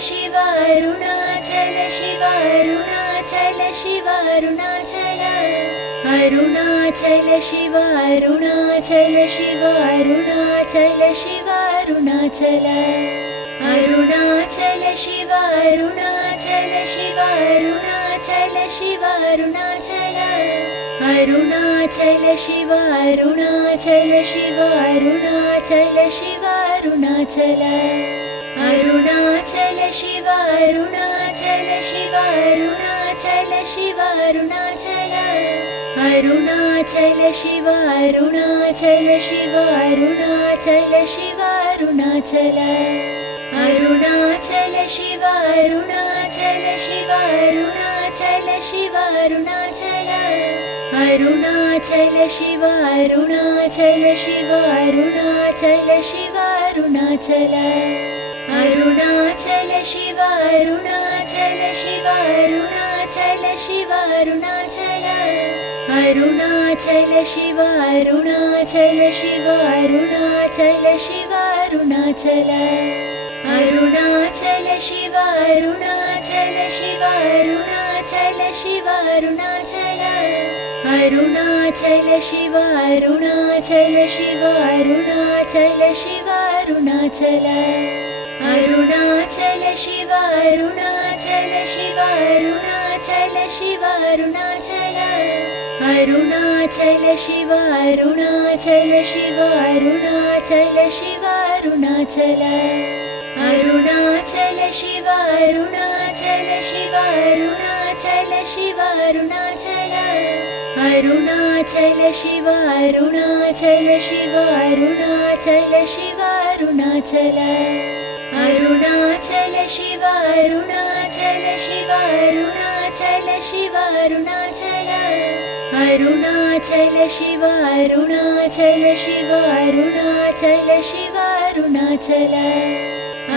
Shiva Arunachal Shiva Arunachal Shiva Arunachal Arunachal Shiva Arunachal Shiva Arunachal Shiva Arunachal Arunachal Shiva Arunachal Shiva Arunachal Shiva Arunachal Arunachal Shiva Arunachal Shiva Arunachal Shiva Arunachal Arunachal Shiva Arunachal Shiva Arunachal Shiva Arunachal Arunachal Shiva Arunachal Shiva Arunachal Shiva Arunachal Arunachal Shiva Arunachal Shiva Arunachal Shiva Arunachal Arunachal Shiva Arunachal Shiva Arunachal Shiva Arunachal Arunachal Shiva Arunachal Shiva Arunachal Shiva Arunachal Arunachal Shiva Arunachal Shiva Arunachal Shiva Arunachal Arunachal Shiva Arunachal Shiva Arunachal Shiva Arunachal Arunachal Shiva Arunachal Shiva Arunachal Shiva Arunachal Arunachal Shiva Arunachal Shiva Arunachal Shiva Arunachal Arunachal Shiva Arunachal Shiva Arunachal Shiva Arunachal Arunachal Shiva Arunachal Shiva Arunachal Shiva Arunachal Arunachal Shiva Arunachal Shiva Arunachal Shiva Arunachal Arunachal Shiva Arunachal Shiva Arunachal Shiva Arunachal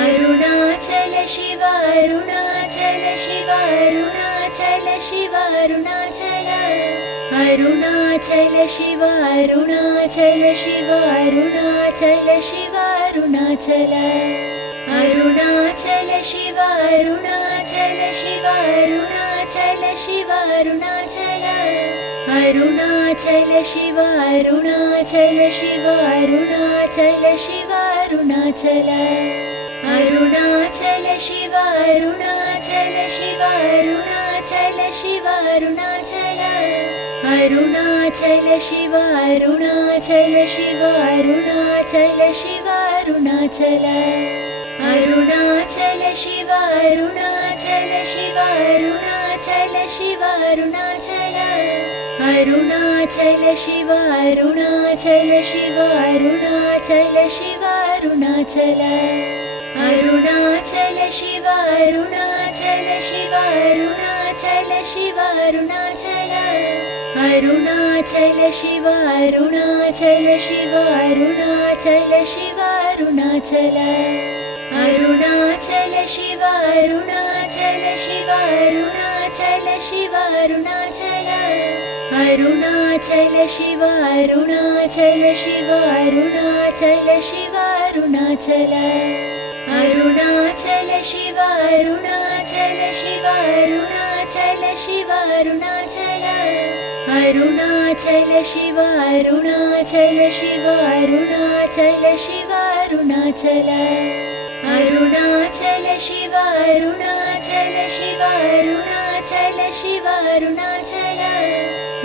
Arunachal Shiva Arunachal Shiva Arunachal Shiva Arunachal Arunachal Shiva Arunachal Shiva Arunachal Shiva Arunachal Arunachal Shiva Arunachal Shiva Arunachal Shiva Arunachal Arunachal Shiva Arunachal Shiva Arunachal Shiva Arunachal Arunachal Shiva Arunachal Shiva Arunachal Shiva Arunachal Arunachal Shiva Arunachal Shiva Arunachal Shiva Arunachal Arunachal Shiva Arunachal Shiva Arunachal Shiva Arunachal Arunachal Shiva Arunachal Shiva Arunachal Shiva Arunachal Arunachal Shiva Arunachal Shiva Arunachal Shiva Arunachal Arunachal Shiva Arunachal Shiva Arunachal Shiva Arunachal Arunachal Shiva Arunachal Shiva Arunachal Shiva Arunachal Arunachal Shiva Arunachal Shiva Arunachal Shiva Arunachal Arunachal Shiva Arunachal Shiva Arunachal Shiva Arunachal Arunachal Shiva Arunachal Shiva Arunachal Shiva Arunachal Arunachal Shiva Arunachal Shiva Arunachal Shiva Arunachal Arunachal Shiva Arunachal Shiva Arunachal Shiva Arunachal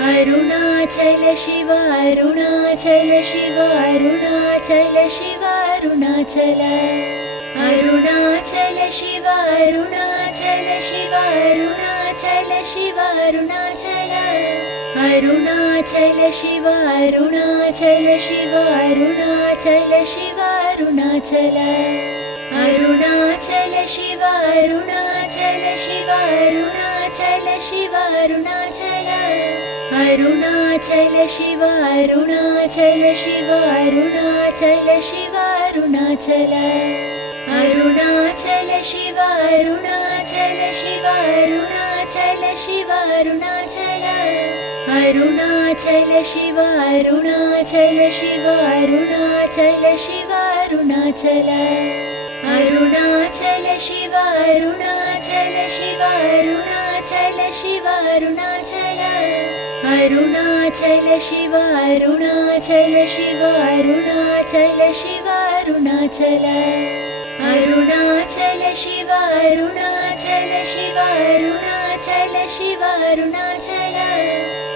Arunachal Shiva Arunachal Shiva Arunachal Shiva Arunachal Arunachal Shiva Arunachal Shiva Arunachal Shiva Arunachal Arunachal Shiva Arunachal Shiva Arunachal Shiva Arunachal Arunachal Shiva Arunachal Shiva Arunachal Shiva Arunachal Arunachal Shiva Arunachal Shiva Arunachal Shiva Arunachal Arunachal Shiva Arunachal Shiva Arunachal Shiva Arunachal Arunachal Shiva Arunachal Shiva Arunachal Shiva Arunachal Arunachal Shiva Arunachal Shiva Arunachal Shiva Arunachal Arunachal Shiva Arunachal Shiva Arunachal Shiva Arunachal Arunachal Shiva Arunachal Shiva Arunachal Shiva Arunachal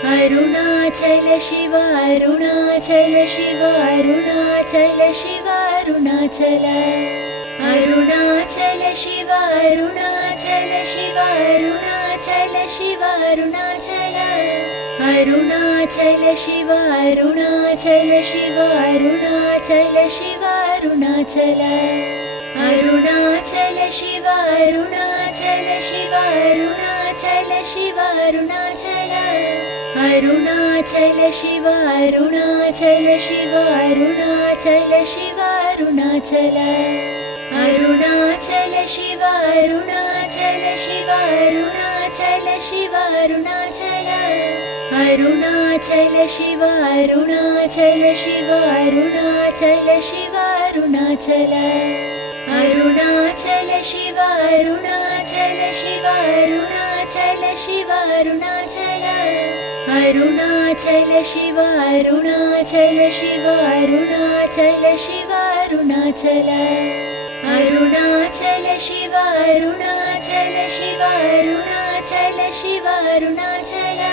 Arunachal Shiva Arunachal Shiva Arunachal Shiva Arunachal Arunachal Shiva Arunachal Shiva Arunachal Shiva Arunachal Arunachal Shiva Arunachal Shiva Arunachal Shiva Arunachal Arunachal Shiva Arunachal Shiva Arunachal Shiva Arunachal Arunachal Shiva Arunachal Shiva Arunachal Shiva Arunachal Arunachal Shiva Arunachal Shiva Arunachal Shiva Arunachal Arunachal Shiva Arunachal Shiva Arunachal Shiva Arunachal Arunachal Shiva Arunachal Shiva Arunachal Shiva Arunachal Arunachal Shiva Arunachal Shiva Arunachal Shiva Arunachal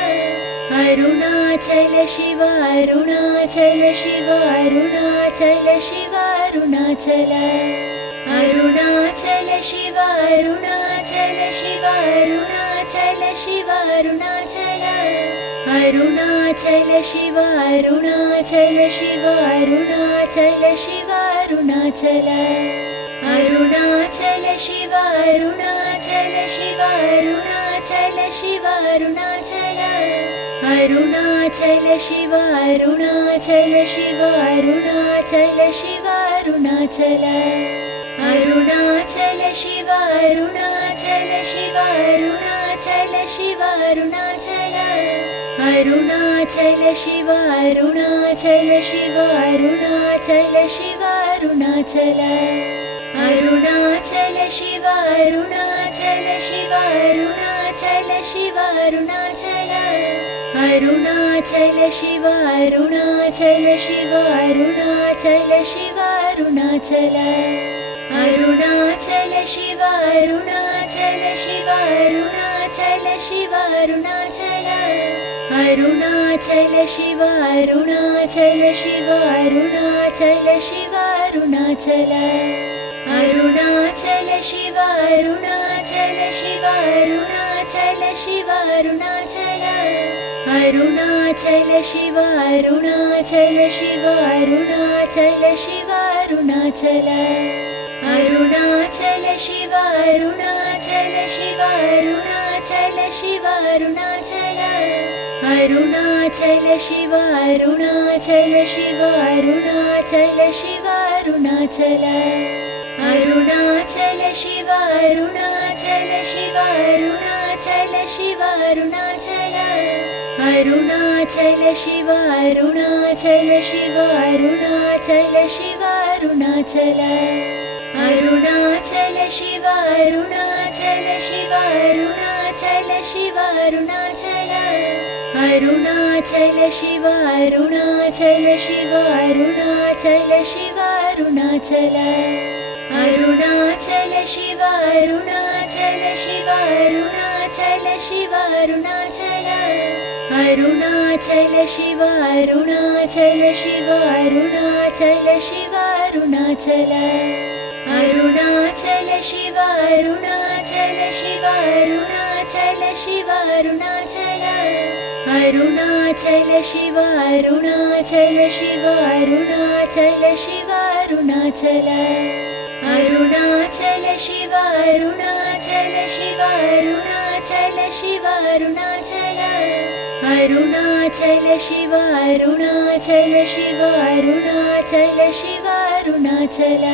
Arunachal Shiva Arunachal Shiva Arunachal Shiva Arunachal Arunachal Shiva Arunachal Shiva Arunachal Shiva Arunachal Arunachal Shiva Arunachal Shiva Arunachal Shiva Arunachal Arunachal Shiva Arunachal Shiva Arunachal Shiva Arunachal Arunachal Shiva Arunachal Shiva Arunachal Shiva Arunachal Arunachal Shiva Arunachal Shiva Arunachal Shiva Arunachal Arunachal Shiva Arunachal Shiva Arunachal Shiva Arunachal Arunachal Shiva Arunachal Shiva Arunachal Shiva Arunachal Arunachal Shiva Arunachal Shiva Arunachal Shiva Arunachal Arunachal Shiva Arunachal Shiva Arunachal Shiva Arunachal Arunachal Shiva Arunachal Shiva Arunachal Shiva Arunachal Arunachal Shiva Arunachal Shiva Arunachal Shiva Arunachal Arunachal Shiva Arunachal Shiva Arunachal Shiva Arunachal Arunachal Shiva Arunachal Shiva Arunachal Shiva Arunachal Arunachal Shiva Arunachal Shiva Arunachal Shiva Arunachal Arunachal Shiva Arunachal Shiva Arunachal Shiva Arunachal Arunachal Shiva Arunachal Shiva Arunachal Shiva Arunachal Arunachal Shiva Arunachal Shiva Arunachal Shiva Arunachal Arunachal Shiva Arunachal Shiva Arunachal Shiva Arunachal Arunachal Shiva Arunachal Shiva Arunachal Shiva Arunachal Arunachal Shiva Arunachal Shiva Arunachal Shiva Arunachal Arunachal Shiva Arunachal Shiva Arunachal Shiva Arunachal Arunachal Shiva Arunachal Shiva Arunachal Shiva Arunachal Arunachal Shiva Arunachal Shiva Arunachal Shiva Arunachal Arunachal Shiva Arunachal Shiva Arunachal Shiva Arunachal Arunachal Shiva Arunachal Shiva Arunachal Shiva Arunachal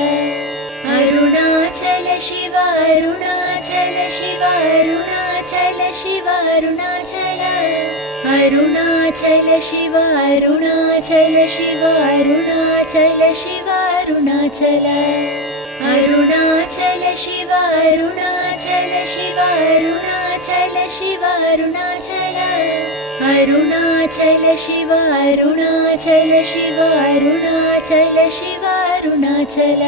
Arunachal Shiva Arunachal Shiva Arunachal Shiva Arunachal Arunachal Shiva Arunachal Shiva Arunachal Shiva Arunachal Arunachal Shiva Arunachal Shiva Arunachal Shiva Arunachal Arunachal Shiva Arunachal Shiva Arunachal Shiva Arunachal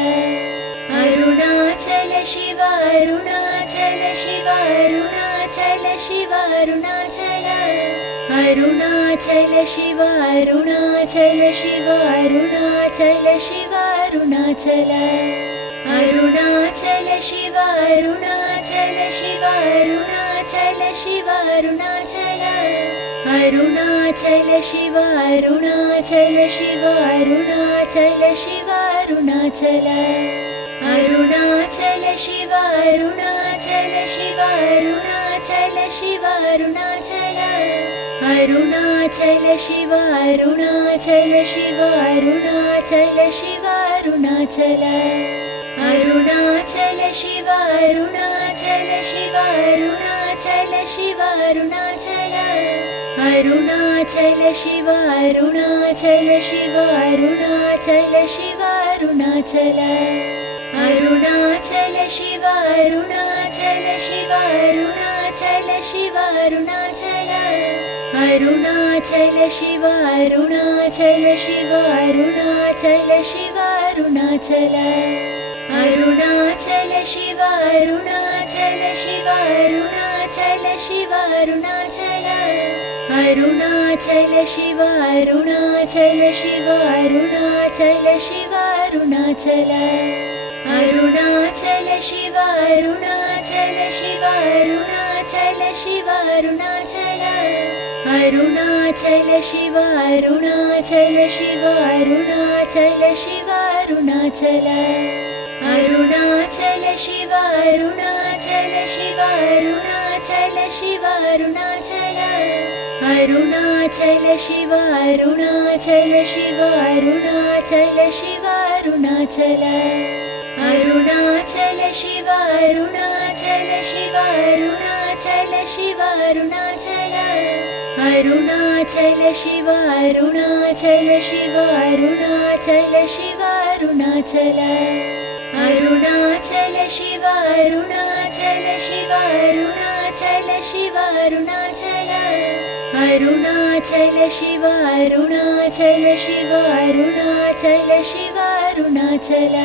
Arunachal Shiva Arunachal Shiva Arunachal Shiva Arunachal Arunachal Shiva Arunachal Shiva Arunachal Shiva Arunachal Arunachal Shiva Arunachal Shiva Arunachal Shiva Arunachal Arunachal Shiva Arunachal Shiva Arunachal Shiva Arunachal Arunachal Shiva Arunachal Shiva Arunachal Shiva Arunachal Arunachal Shiva Arunachal Shiva Arunachal Shiva Arunachal Arunachal Shiva Arunachal Shiva Arunachal Shiva Arunachal Arunachal Shiva Arunachal Shiva Arunachal Shiva Arunachal Arunachal Shiva Arunachal Shiva Arunachal Shiva Arunachal Arunachal Shiva Arunachal Shiva Arunachal Shiva Arunachal Arunachal Shiva Arunachal Shiva Arunachal Shiva Arunachal Arunachal Shiva Arunachal Shiva Arunachal Shiva Arunachal Arunachal Shiva Arunachal Shiva Arunachal Shiva Arunachal Arunachal Shiva Arunachal Shiva Arunachal Shiva Arunachal Arunachal Shiva Arunachal Shiva Arunachal Shiva Arunachal Arunachal Shiva Arunachal Shiva Arunachal Shiva Arunachal Arunachal Shiva Arunachal Shiva Arunachal Shiva Arunachal Arunachal Shiva Arunachal Shiva Arunachal Shiva Arunachal Arunachal Shiva Arunachal Shiva Arunachal Shiva Arunachal Arunachal Shiva Arunachal Shiva Arunachal Shiva Arunachal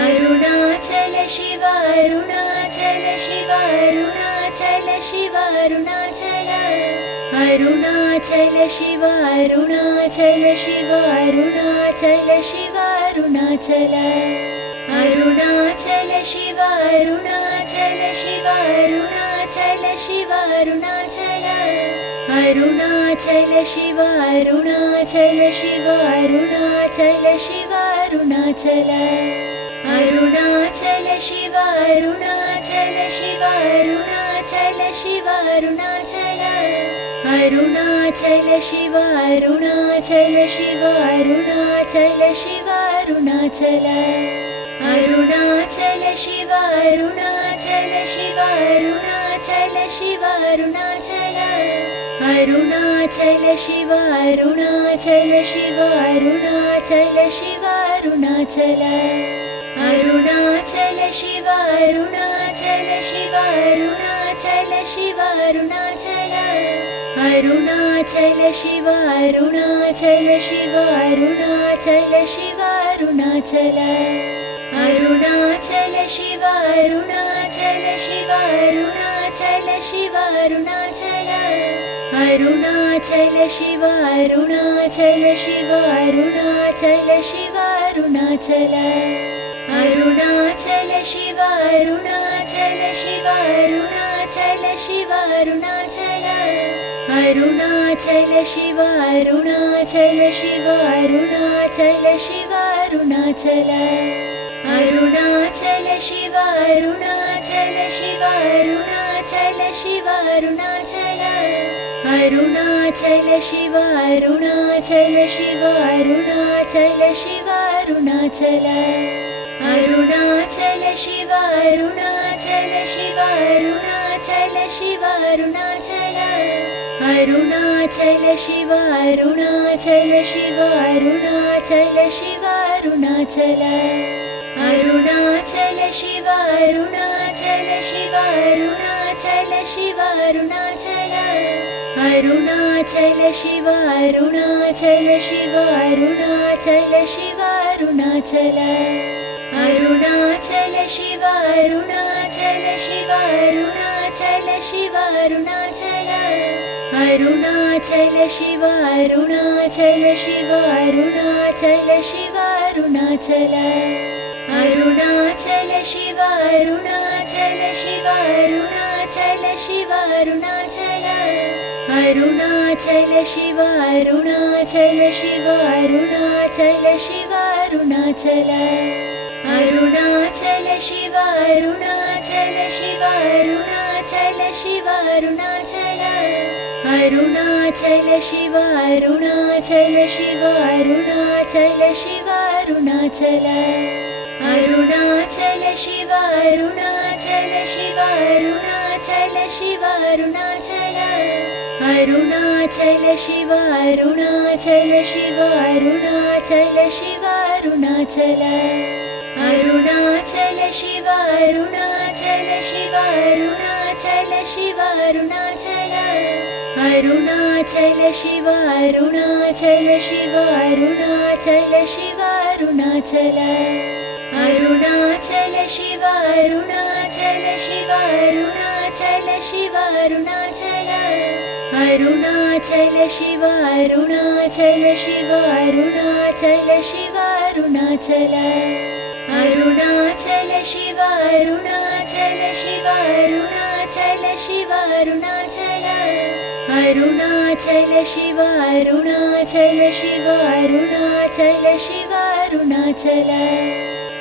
Arunachal Shiva Arunachal Shiva Arunachal Shiva Arunachal Arunachal Shiva Arunachal Shiva Arunachal Shiva Arunachal Arunachal Shiva Arunachal Shiva Arunachal Shiva Arunachal Arunachal Shiva Arunachal Shiva Arunachal Shiva Arunachal Arunachal Shiva Arunachal Shiva Arunachal Shiva Arunachal Arunachal Shiva Arunachal Shiva Arunachal Shiva Arunachal Arunachal Shiva Arunachal Shiva Arunachal Shiva Arunachal Arunachal Shiva Arunachal Shiva Arunachal Shiva Arunachal Arunachal Shiva Arunachal Shiva Arunachal Shiva Arunachal Arunachal Shiva Arunachal Shiva Arunachal Shiva Arunachal Arunachal Shiva Arunachal Shiva Arunachal Shiva Arunachal Arunachal Shiva Arunachal Shiva Arunachal Shiva Arunachal Arunachal Shiva Arunachal Shiva Arunachal Shiva Arunachal Arunachal Shiva Arunachal Shiva Arunachal Shiva Arunachal Arunachal Shiva Arunachal Shiva Arunachal Shiva Arunachal Arunachal Shiva Arunachal Shiva Arunachal Shiva Arunachal Arunachal Shiva Arunachal Shiva Arunachal Shiva Arunachal Arunachal Shiva Arunachal Shiva Arunachal Shiva Arunachal Arunachal Shiva Arunachal Shiva Arunachal Shiva Arunachal Arunachal Shiva Arunachal Shiva Arunachal Shiva Arunachal Arunachal Shiva Arunachal Shiva Arunachal Shiva Arunachal Arunachal Shiva Arunachal Shiva Arunachal Shiva Arunachal Arunachal Shiva Arunachal Shiva Arunachal Shiva Arunachal Arunachal Shiva Arunachal Shiva Arunachal Shiva Arunachal Arunachal Shiva Arunachal Shiva Arunachal Shiva Arunachal Arunachal Shiva Arunachal Shiva Arunachal Shiva Arunachal Arunachal Shiva Arunachal Shiva Arunachal Shiva Arunachal Arunachal Shiva Arunachal Shiva Arunachal Shiva Arunachal Arunachal Shiva Arunachal Shiva Arunachal Shiva Arunachal Arunachal Shiva Arunachal Shiva Arunachal Shiva Arunachal Arunachal Shiva Arunachal Shiva Arunachal Shiva Arunachal Arunachal Shiva Arunachal Shiva Arunachal Shiva Arunachal Arunachal Shiva Arunachal Shiva Arunachal Shiva Arunachal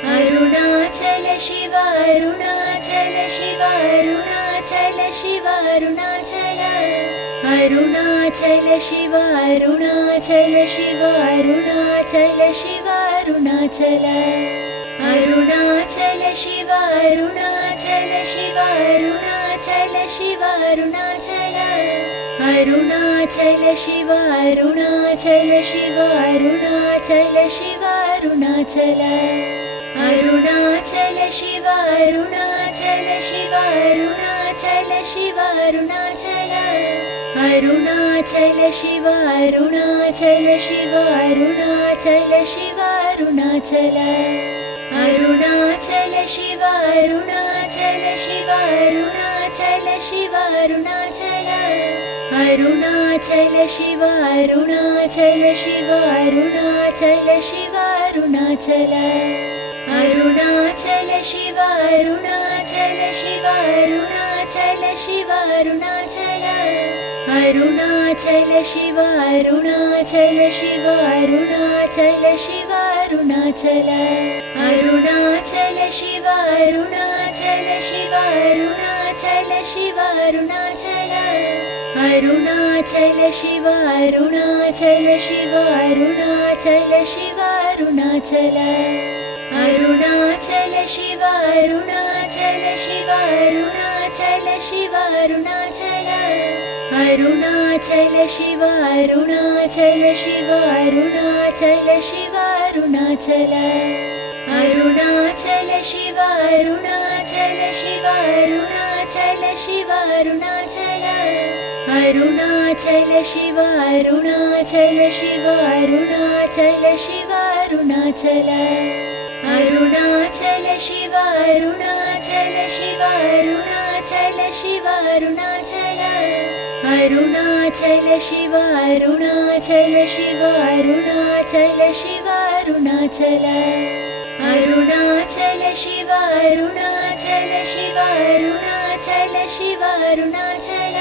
Arunachal Shiva Arunachal Shiva Arunachal Shiva Arunachal Arunachal Shiva Arunachal Shiva Arunachal Shiva Arunachal Arunachal Shiva Arunachal Shiva Arunachal Shiva Arunachal Arunachal Shiva Arunachal Shiva Arunachal Shiva Arunachal Arunachal Shiva Arunachal Shiva Arunachal Shiva Arunachal Arunachal Shiva Arunachal Shiva Arunachal Shiva Arunachal Arunachal Shiva Arunachal Shiva Arunachal Shiva Arunachal Arunachal Shiva Arunachal Shiva Arunachal Shiva Arunachal Arunachal Shiva Arunachal Shiva Arunachal Shiva Arunachal Arunachal Shiva Arunachal Shiva Arunachal Shiva Arunachal Arunachal Shiva Arunachal Shiva Arunachal Shiva Arunachal Arunachal Shiva Arunachal Shiva Arunachal Shiva Arunachal Arunachal Shiva Arunachal Shiva Arunachal Shiva Arunachal Arunachal Shiva Arunachal Shiva Arunachal Shiva Arunachal Arunachal Shiva Arunachal Shiva Arunachal Shiva Arunachal Arunachal Shiva Arunachal Shiva Arunachal Shiva Arunachal Arunachal Shiva Arunachal Shiva Arunachal Shiva Arunachal Arunachal Shiva Arunachal Shiva Arunachal Shiva Arunachal Arunachal Shiva Arunachal Shiva Arunachal Shiva Arunachal Arunachal Shiva Arunachal Shiva Arunachal Shiva Arunachal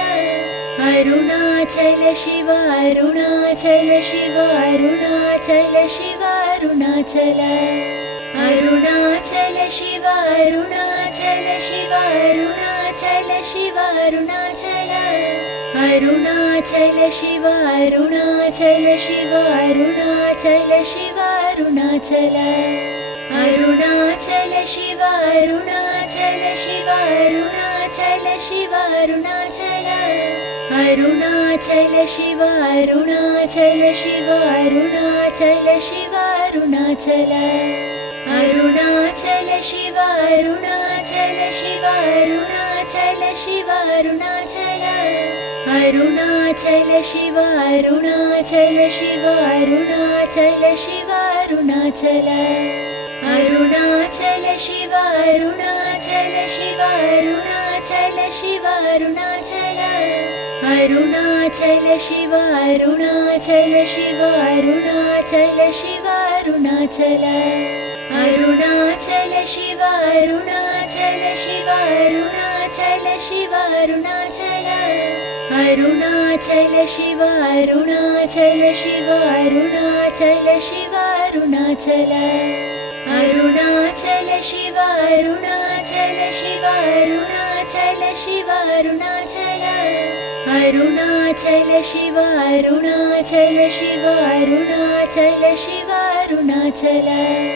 Arunachal Shiva Arunachal Shiva Arunachal Shiva Arunachal Arunachal Shiva Arunachal Shiva Arunachal Shiva Arunachal Arunachal Shiva Arunachal Shiva Arunachal Shiva Arunachal Arunachal Shiva Arunachal Shiva Arunachal Shiva Arunachal Arunachal Shiva Arunachal Shiva Arunachal Shiva Arunachal Arunachal Shiva Arunachal Shiva Arunachal Shiva Arunachal Arunachal Shiva Arunachal Shiva Arunachal Shiva Arunachal Arunachal Shiva Arunachal Shiva Arunachal Shiva Arunachal Arunachal Shiva Arunachal Shiva Arunachal Shiva Arunachal Arunachal Shiva Arunachal Shiva Arunachal Shiva Arunachal Arunachal Shiva Arunachal Shiva Arunachal Shiva Arunachal Arunachal Shiva Arunachal Shiva Arunachal Shiva Arunachal Arunachal Shiva Arunachal Shiva Arunachal Shiva Arunachal